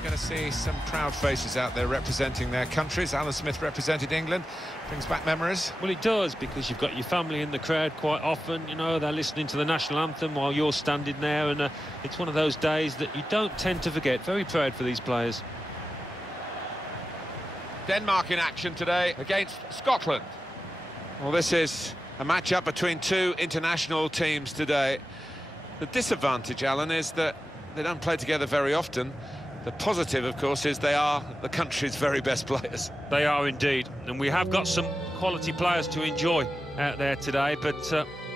we're going to see some proud faces out there representing their countries. Alan Smith represented England. Brings back memories. Well, it does, because you've got your family in the crowd quite often. You know, they're listening to the national anthem while you're standing there, and it's one of those days that you don't tend to forget. Very proud for these players. Denmark in action today against Scotland. Well, this is a match-up between two international teams today. The disadvantage, Alan, is that they don't play together very often. The positive, of course, is they are the country's very best players. They are indeed, and we have got some quality players to enjoy out there today, but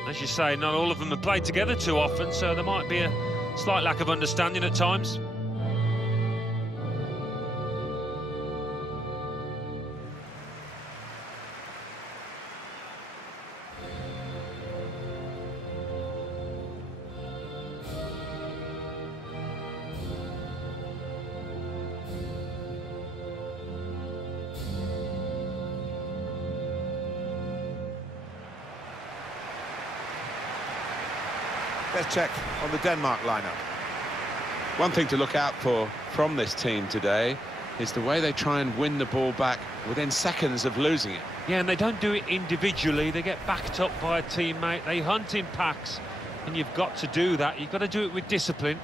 as you say, not all of them have played together too often, so there might be a slight lack of understanding at times. Let's check on the Denmark lineup. One thing to look out for from this team today is the way they try and win the ball back within seconds of losing it. Yeah, and they don't do it individually. They get backed up by a teammate. They hunt in packs, and you've got to do that. You've got to do it with discipline.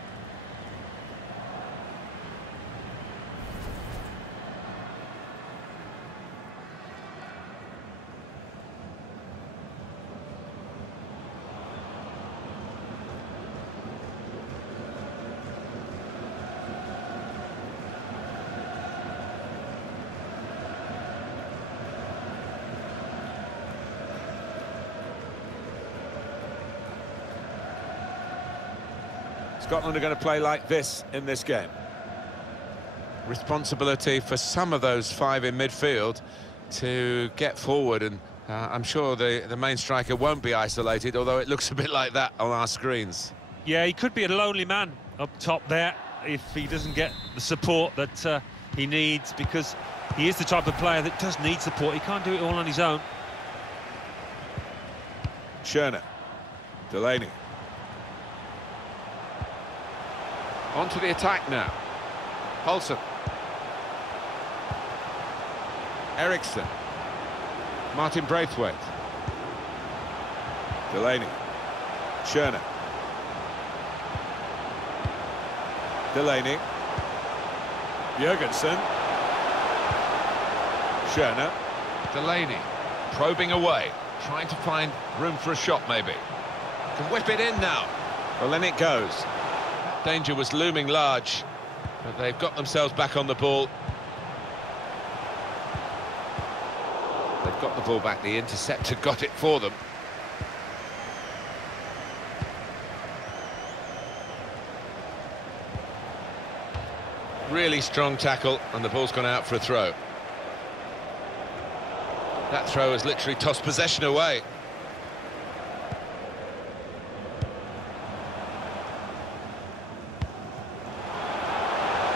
Scotland are going to play like this in this game. Responsibility for some of those five in midfield to get forward, and I'm sure the main striker won't be isolated, although it looks a bit like that on our screens. Yeah, he could be a lonely man up top there if he doesn't get the support that he needs, because he is the type of player that does need support. He can't do it all on his own. Schöne. Delaney. On to the attack now. Poulsen. Eriksson. Martin Braithwaite. Delaney. Schöne. Delaney. Jurgensen. Schöne. Delaney. Probing away. Trying to find room for a shot, maybe. Can whip it in now. Well, then it goes. Danger was looming large, but they've got themselves back on the ball. They've got the ball back. The interceptor got it for them. Really strong tackle, and the ball's gone out for a throw. That throw has literally tossed possession away.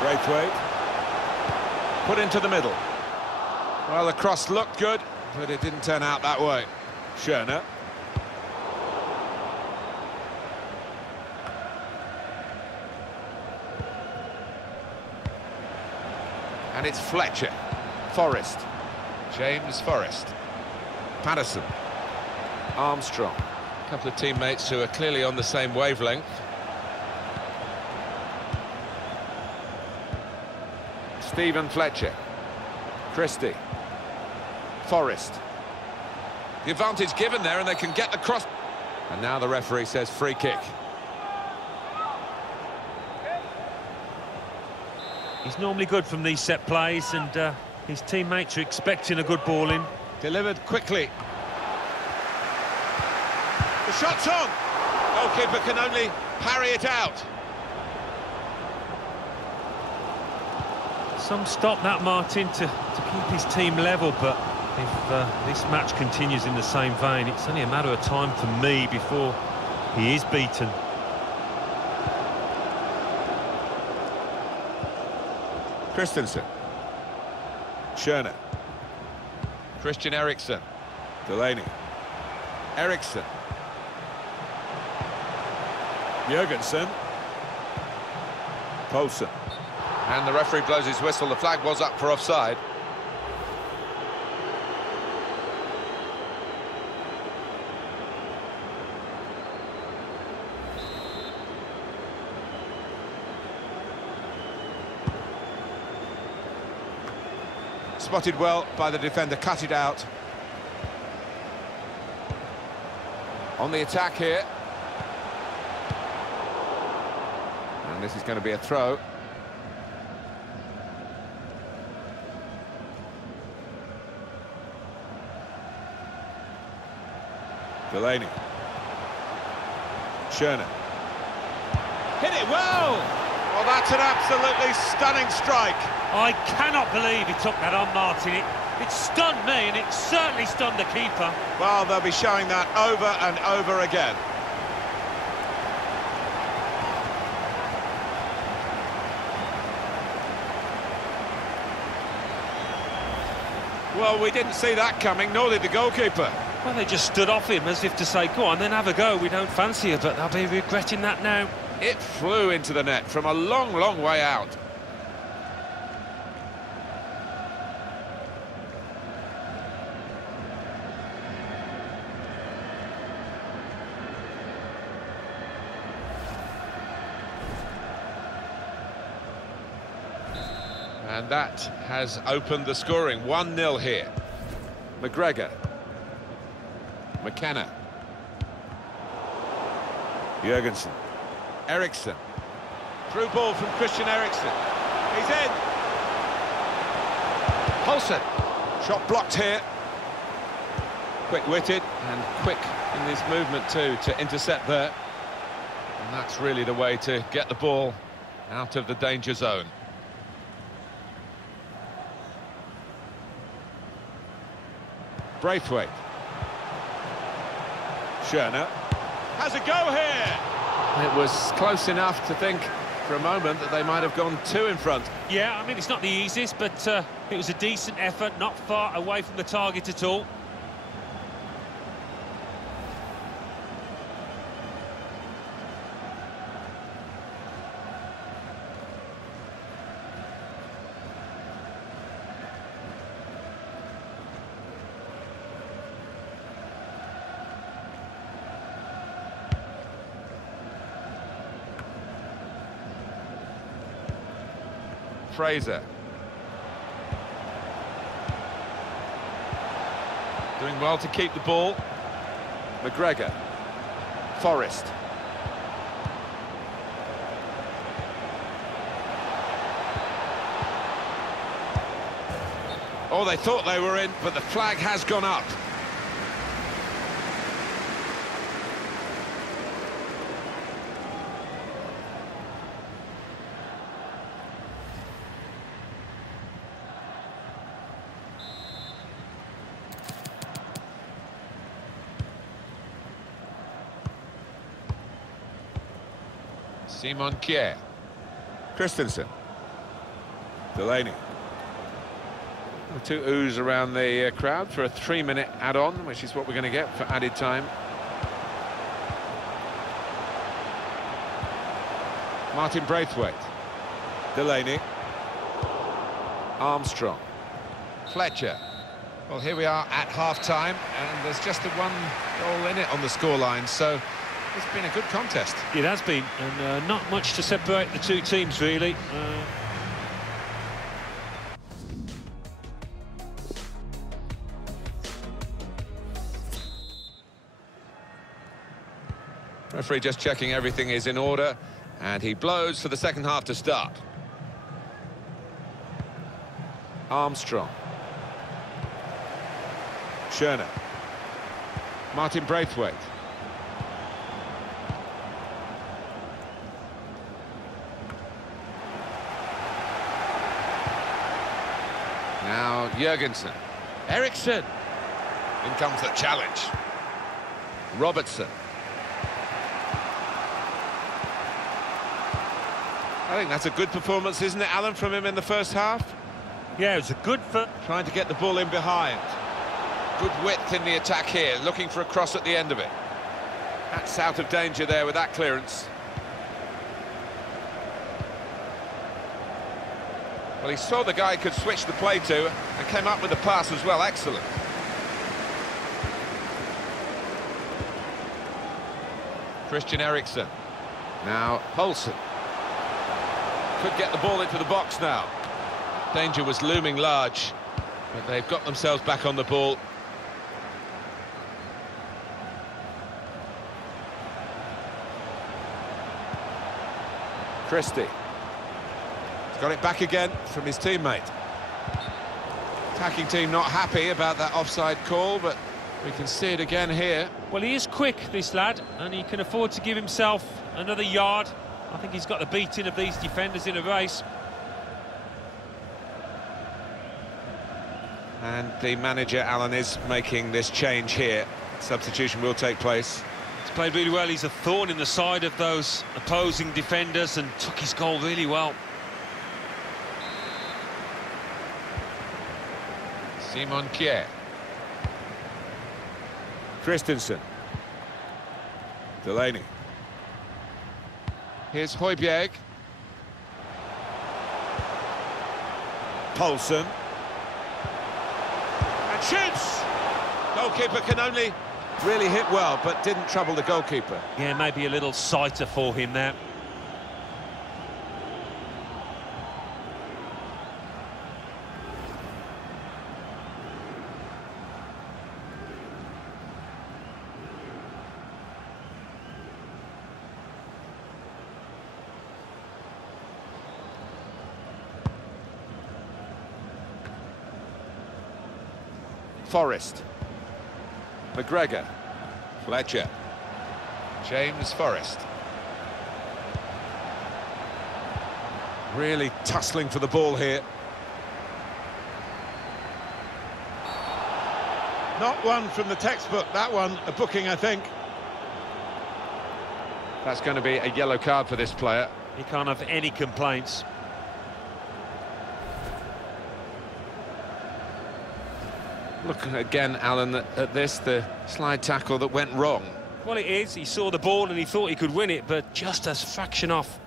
Braithwaite. Put into the middle. Well, the cross looked good, but it didn't turn out that way. Schöne. And it's Fletcher. Forrest. James Forrest. Patterson. Armstrong. A couple of teammates who are clearly on the same wavelength. Stephen Fletcher. Christie. Forrest. The advantage given there, and they can get the cross. And now the referee says free kick. He's normally good from these set plays, and his teammates are expecting a good ball in. Delivered quickly. The shot's on. Goalkeeper can only parry it out. Some stop that, Martin, to keep his team level, but if this match continues in the same vein, it's only a matter of time for me before he is beaten. Christensen. Schöne. Christian Eriksson. Delaney. Eriksson. Jurgensen. Poulsen. And the referee blows his whistle. The flag was up for offside. Spotted well by the defender, cut it out. On the attack here. And this is going to be a throw. Delaney. Schöne. Hit it well! Well, that's an absolutely stunning strike. I cannot believe he took that on, Martin. It stunned me, and it certainly stunned the keeper. Well, they'll be showing that over and over again. Well, we didn't see that coming, nor did the goalkeeper. Well, they just stood off him as if to say, go on, then have a go, we don't fancy you, but they'll be regretting that now. It flew into the net from a long, long way out. And that has opened the scoring. 1-0 here. McGregor. McKenna. Jurgensen. Eriksson. Through ball from Christian Eriksson. He's in. Poulsen. Shot blocked here. Quick-witted and quick in his movement too to intercept there. And that's really the way to get the ball out of the danger zone. Braithwaite. Schöne. Has a go here! It was close enough to think for a moment that they might have gone two in front. Yeah, I mean, it's not the easiest, but it was a decent effort, not far away from the target at all. Fraser. Doing well to keep the ball. McGregor. Forrest. Oh, they thought they were in, but the flag has gone up. Simon Kjær. Christensen. Delaney. The two oohs around the crowd for a 3-minute add-on, which is what we're going to get for added time. Martin Braithwaite. Delaney. Armstrong. Fletcher. Well, here we are at half-time, and there's just the one goal in it on the scoreline, so it's been a good contest. It has been, and not much to separate the two teams, really. Referee just checking everything is in order, and he blows for the second half to start. Armstrong. Schöne. Martin Braithwaite. Now Jurgensen. Eriksson. In comes the challenge. Robertson. I think that's a good performance, isn't it, Alan, from him in the first half? Yeah, it was a good foot. Trying to get the ball in behind. Good width in the attack here, looking for a cross at the end of it. That's out of danger there with that clearance. Well, he saw the guy he could switch the play to and came up with the pass as well. Excellent. Christian Eriksen. Now Poulsen. Could get the ball into the box now. Danger was looming large, but they've got themselves back on the ball. Christie. He's got it back again from his teammate. Attacking team not happy about that offside call, but we can see it again here. Well, he is quick, this lad, and he can afford to give himself another yard. I think he's got the beating of these defenders in a race. And the manager, Alan, is making this change here. Substitution will take place. He's played really well. He's a thorn in the side of those opposing defenders and took his goal really well. Simon Kjær. Christensen. Delaney. Here's Højbjerg. Poulsen. And shoots! Goalkeeper can only really hit well, but didn't trouble the goalkeeper. Yeah, maybe a little sighter for him there. Forrest. McGregor. Fletcher. James Forrest. Really tussling for the ball here. Not one from the textbook, that one, a booking, I think. That's going to be a yellow card for this player. He can't have any complaints. Look again, Alan, at this, the slide tackle that went wrong. Well, it is. He saw the ball and he thought he could win it, but just a fraction off.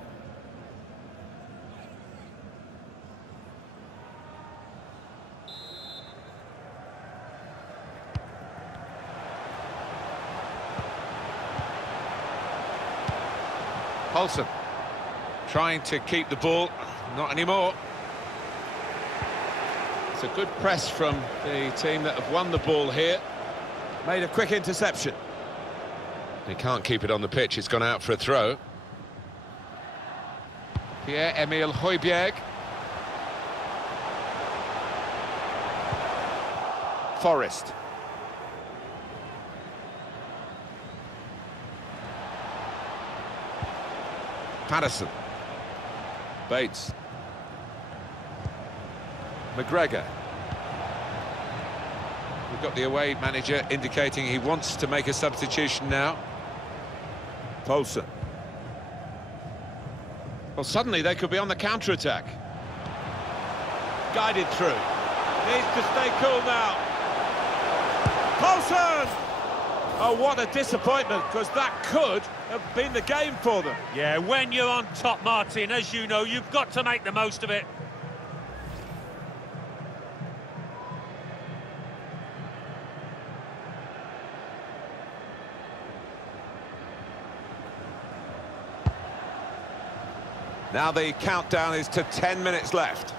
Poulsen trying to keep the ball, not anymore. It's a good press from the team that have won the ball here. Made a quick interception. He can't keep it on the pitch, it's gone out for a throw. Pierre-Emile Højbjerg. Forrest. Patterson. Bates. McGregor. We've got the away manager indicating he wants to make a substitution now. Poulsen. Well, suddenly they could be on the counter-attack. Guided through. Needs to stay cool now. Poulsen! Oh, what a disappointment, because that could have been the game for them. Yeah, when you're on top, Martin, as you know, you've got to make the most of it. Now the countdown is to 10 minutes left.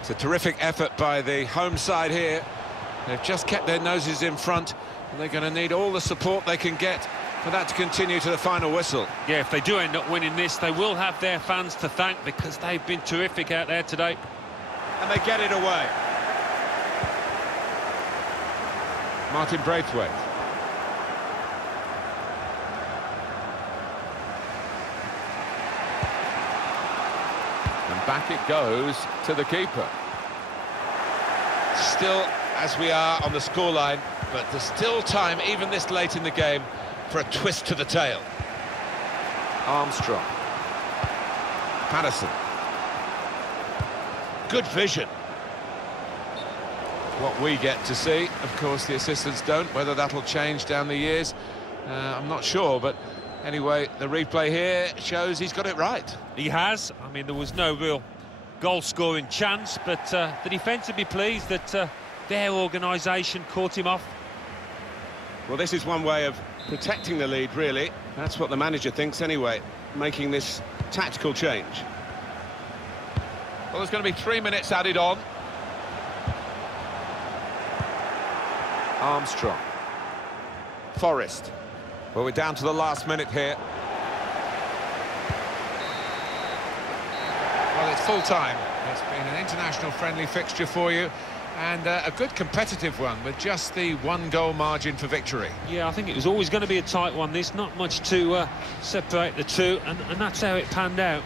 It's a terrific effort by the home side here. They've just kept their noses in front, and they're going to need all the support they can get for that to continue to the final whistle. Yeah, if they do end up winning this, they will have their fans to thank, because they've been terrific out there today. And they get it away. Martin Braithwaite. And back it goes to the keeper. Still, as we are on the scoreline, but there's still time, even this late in the game, for a twist to the tail. Armstrong. Patterson. Good vision. What we get to see, of course, the assistants don't. Whether that'll change down the years, I'm not sure, but anyway, the replay here shows he's got it right. He has. I mean, there was no real goal-scoring chance, but the defence would be pleased that their organisation caught him off. Well, this is one way of protecting the lead, really. That's what the manager thinks anyway, making this tactical change. Well, there's going to be 3 minutes added on. Armstrong. Forrest. Well, we're down to the last minute here. Well, it's full time. It's been an international friendly fixture for you, and a good competitive one with just the 1-goal margin for victory. Yeah, I think it was always going to be a tight one, this. Not much to separate the two, and that's how it panned out.